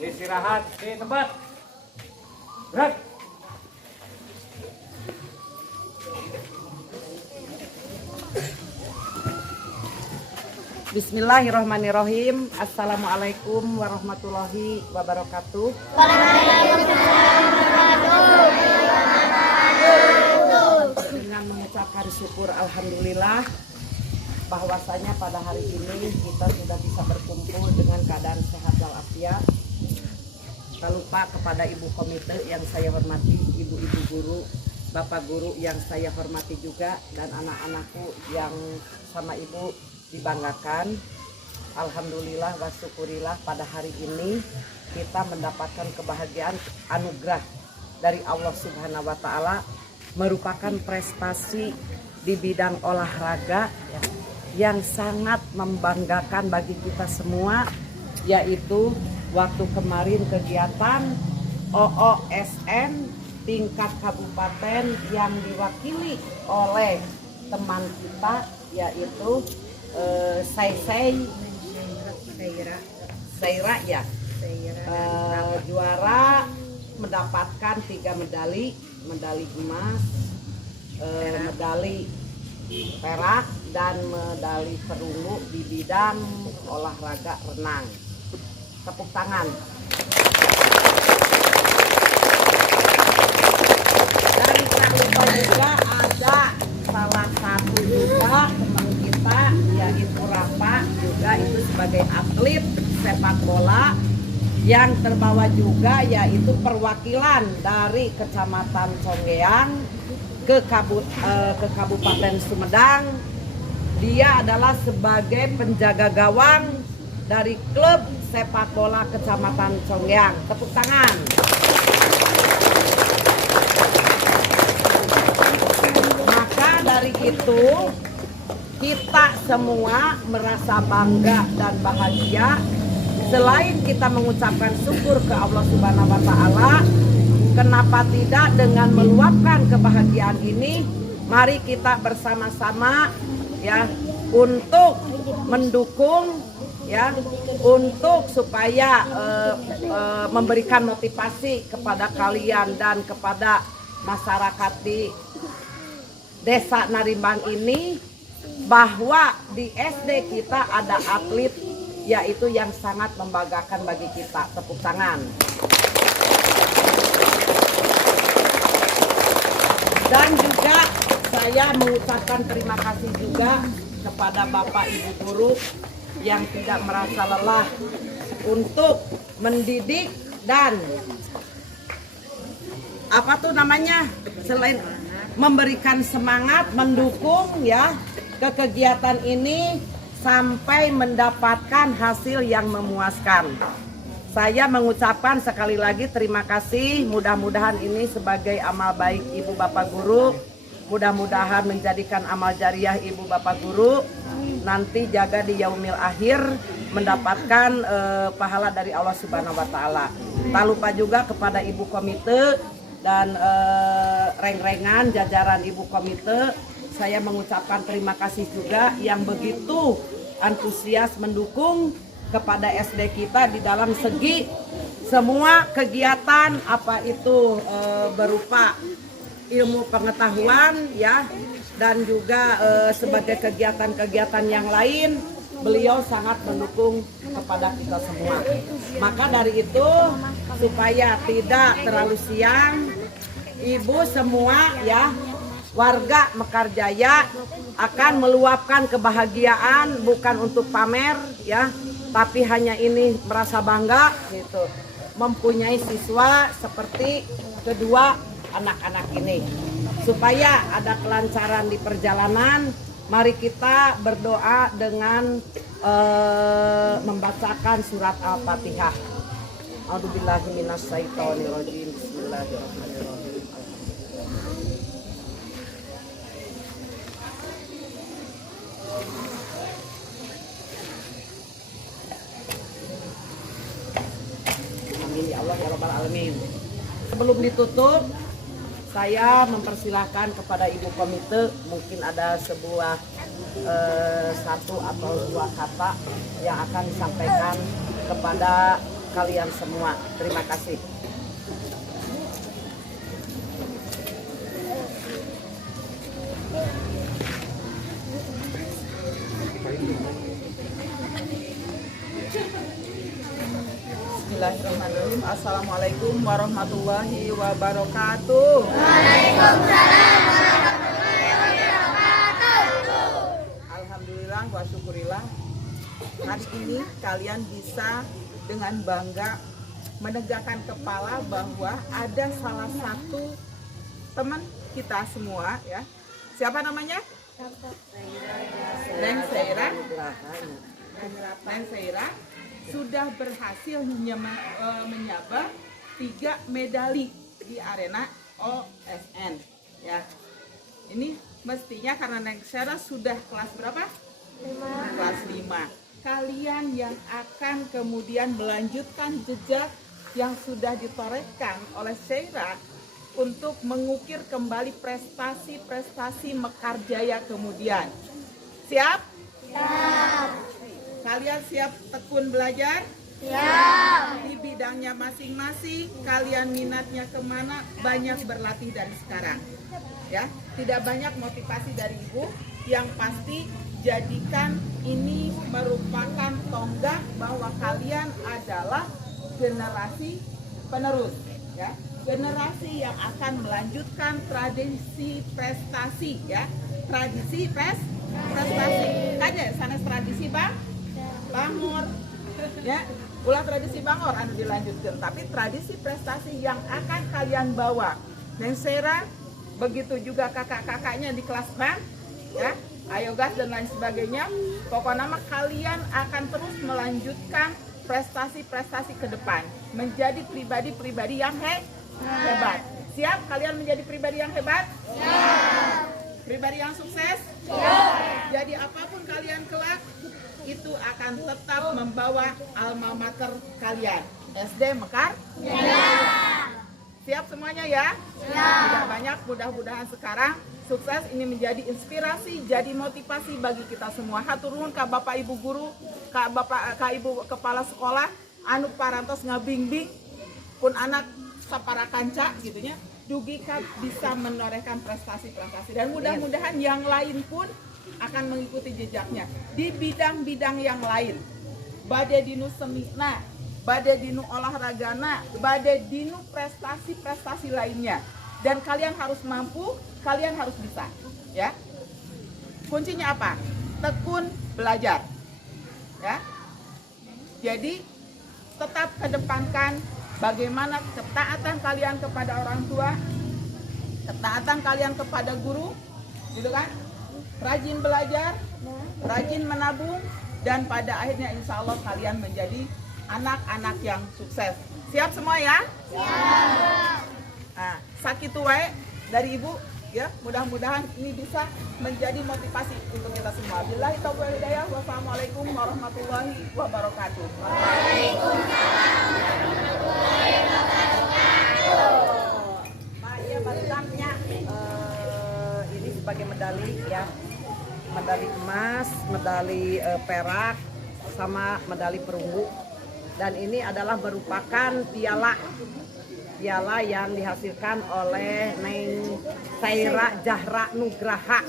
Istirahat di tempat. Gerak. Bismillahirrahmanirrahim. Assalamualaikum warahmatullahi wabarakatuh. Dengan mengucapkan syukur alhamdulillah bahwasanya pada hari ini kita sudah bisa berkumpul dengan keadaan sehat walafiat. Tak lupa kepada ibu komite yang saya hormati, ibu-ibu guru, bapak guru yang saya hormati juga, dan anak-anakku yang sama ibu dibanggakan. Alhamdulillah wa syukurillah pada hari ini kita mendapatkan kebahagiaan anugerah dari Allah Subhanahu wa taala, merupakan prestasi di bidang olahraga yang sangat membanggakan bagi kita semua, yaitu waktu kemarin kegiatan OOSN tingkat kabupaten yang diwakili oleh teman kita, yaitu Saira ya, juara, mendapatkan 3 medali emas, medali perak, dan medali perunggu di bidang olahraga renang. Tepuk tangan. Dan tak lupa juga ada salah satu juga teman kita, yaitu Rafa, juga itu sebagai atlet sepak bola yang terbawa juga, yaitu perwakilan dari Kecamatan Conggeang ke Kabupaten Sumedang. Dia adalah sebagai penjaga gawang dari klub sepak bola Kecamatan Conggeang. Tepuk tangan. Maka dari itu kita semua merasa bangga dan bahagia. Selain kita mengucapkan syukur ke Allah Subhanahu wa taala, kenapa tidak dengan meluapkan kebahagiaan ini, mari kita bersama-sama ya untuk mendukung ya, untuk supaya memberikan motivasi kepada kalian dan kepada masyarakat di Desa Narimbang ini, bahwa di SD kita ada atlet, yaitu yang sangat membanggakan bagi kita. Tepuk tangan. Dan juga saya mengucapkan terima kasih juga kepada Bapak Ibu guru yang tidak merasa lelah untuk mendidik dan apa tuh namanya, selain memberikan semangat, mendukung ya ke kegiatan ini sampai mendapatkan hasil yang memuaskan. Saya mengucapkan sekali lagi terima kasih. Mudah-mudahan ini sebagai amal baik ibu bapak guru, mudah-mudahan menjadikan amal jariah ibu bapak guru nanti jaga di yaumil akhir mendapatkan pahala dari Allah Subhanahu wa taala. Tak lupa juga kepada ibu komite dan reng-rengan jajaran ibu komite, saya mengucapkan terima kasih juga yang begitu antusias mendukung kepada SD kita di dalam segi semua kegiatan, apa itu berupa ilmu pengetahuan ya, dan juga sebagai kegiatan-kegiatan yang lain. Beliau sangat mendukung kepada kita semua. Maka dari itu, supaya tidak terlalu siang, ibu semua ya, warga Mekarjaya akan meluapkan kebahagiaan, bukan untuk pamer ya, tapi hanya ini merasa bangga gitu, mempunyai siswa seperti kedua anak-anak ini. Supaya ada kelancaran di perjalanan, mari kita berdoa dengan membacakan surat Al-Fatihah. A'udzubillahi minasyaitonirrajim. Bismillahirrahmanirrahim. Amin ya Allah ya Rabbal Alamin. Sebelum ditutup, saya mempersilahkan kepada ibu komite, mungkin ada sebuah satu atau dua kata yang akan disampaikan kepada kalian semua. Terima kasih. Bismillahirrahmanirrahim. Assalamualaikum warahmatullahi wabarakatuh. Alhamdulillah wa syukurillah. Hari ini kalian bisa dengan bangga menegakkan kepala bahwa ada salah satu teman kita semua ya. Siapa namanya? Neng Seira. Neng Seira sudah berhasil menyabet 3 medali di arena OSN ya. Ini mestinya karena Neng Seira sudah kelas berapa? 5. Kelas 5. Kalian yang akan kemudian melanjutkan jejak yang sudah ditorehkan oleh Seira untuk mengukir kembali prestasi-prestasi Mekarjaya kemudian. Siap? Siap. Kalian siap tekun belajar? Siap. Di bidangnya masing-masing, kalian minatnya kemana, banyak berlatih dari sekarang. Ya, tidak banyak motivasi dari ibu, yang pasti jadikan ini merupakan tonggak bahwa kalian adalah generasi penerus. Ya, generasi yang akan melanjutkan tradisi prestasi. Ya, tradisi prestasi. Kaja sanes tradisi bang. Bangor, ya, ulah tradisi Bangor anu dilanjutkan, tapi tradisi prestasi yang akan kalian bawa. Neng Seira, begitu juga kakak-kakaknya di kelas bang, ya, ayo gas dan lain sebagainya. Pokoknya mah kalian akan terus melanjutkan prestasi-prestasi ke depan, menjadi pribadi-pribadi yang hebat. Siap kalian menjadi pribadi yang hebat? Siap. Pribadi yang sukses? Siap. Jadi apapun kalian kelak, itu akan tetap membawa alma mater kalian, SD Mekar. Ya. Siap semuanya ya? Siap. Tidak banyak, mudah-mudahan sekarang sukses ini menjadi inspirasi, jadi motivasi bagi kita semua. Hatur nuhun ka Bapak Ibu guru, ka Ibu kepala sekolah, anu parantos ngabingbing pun anak sapara kanca gitunya, dugi ka bisa menorehkan prestasi-prestasi, dan mudah-mudahan yang lain pun akan mengikuti jejaknya di bidang-bidang yang lain. Bade dinu semisna, bade dinu olahragana, bade dinu prestasi-prestasi lainnya. Dan kalian harus mampu, kalian harus bisa, ya. Kuncinya apa? Tekun belajar, ya. Jadi tetap kedepankan bagaimana ketaatan kalian kepada orang tua, ketaatan kalian kepada guru, gitu kan? Rajin belajar, rajin menabung, dan pada akhirnya insya Allah kalian menjadi anak-anak yang sukses. Siap semua ya? Siap. Nah, sakitu wae dari ibu ya, mudah-mudahan ini bisa menjadi motivasi untuk kita semua. Billahi taufiq wal hidayah. Wassalamualaikum warahmatullahi wabarakatuh. Waalaikumsalam warahmatullahi wabarakatuh. Pak, ya barusannya ini sebagai medali ya. Medali emas, medali perak, sama medali perunggu. Dan ini adalah merupakan piala yang dihasilkan oleh Neng Seira Jahra Nugraha.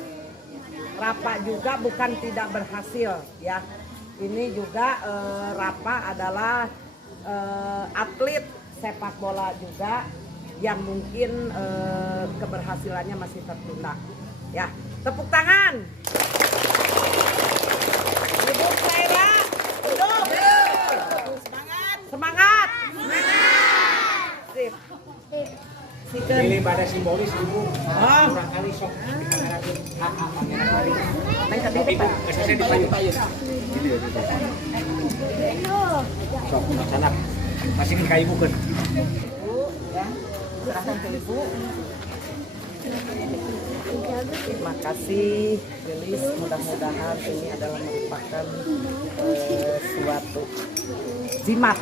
Rapa juga bukan tidak berhasil ya. Ini juga Rapa adalah atlet sepak bola juga yang mungkin keberhasilannya masih tertunda. Ya, tepuk tangan. Ibu Seira, duduk. Semangat. Semangat. Sip. Ini pada simbolis ibu. Kurang kali sok dikangenakeun hak-hak pangeran kali. Ibu, kesese dipayun. Sok laksana. Masukin ka ibu keun. Ibu ya, serahkan ke ibu. Terima kasih Gelis, mudah-mudahan ini adalah merupakan suatu jimat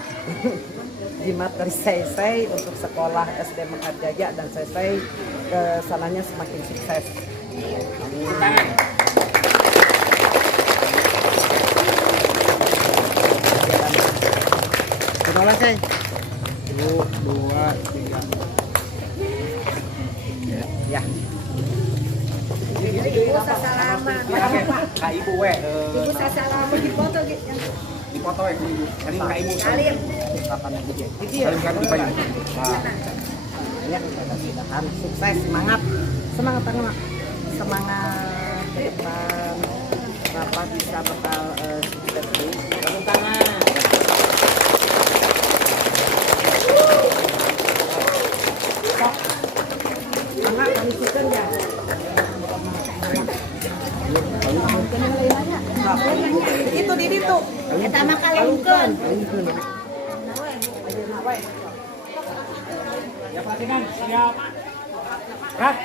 jimat dari Seisei untuk sekolah SD Mekarjaya, dan Seisei kesananya semakin sukses. Tangan. Mulai Kay. 1, 2, 3. Ya. Ibu sasalaman. Kak Ibu we. Ibu sasalaman dipoto gitu. Dipoto we Ibu. Salim Kak Ibu. Salim. Kapan lagi dia? Salim kan di payung. Nah. Ya, mudah-mudahan sukses, semangat, semangat anak, semangat ke depan. Bapak bisa bakal sukses terus. Tepuk tangan. Anak kami suka ya. Itu di situ. Eta mah kalungkeun. Ya pastikan siap. Rak.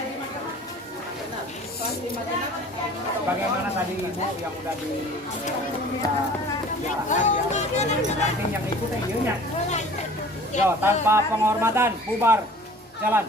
Bagaimana tadi Ibu yang udah diarahkan ya? Nanti yang ikut ieunya. Yo, tanpa penghormatan bubar. Jalan.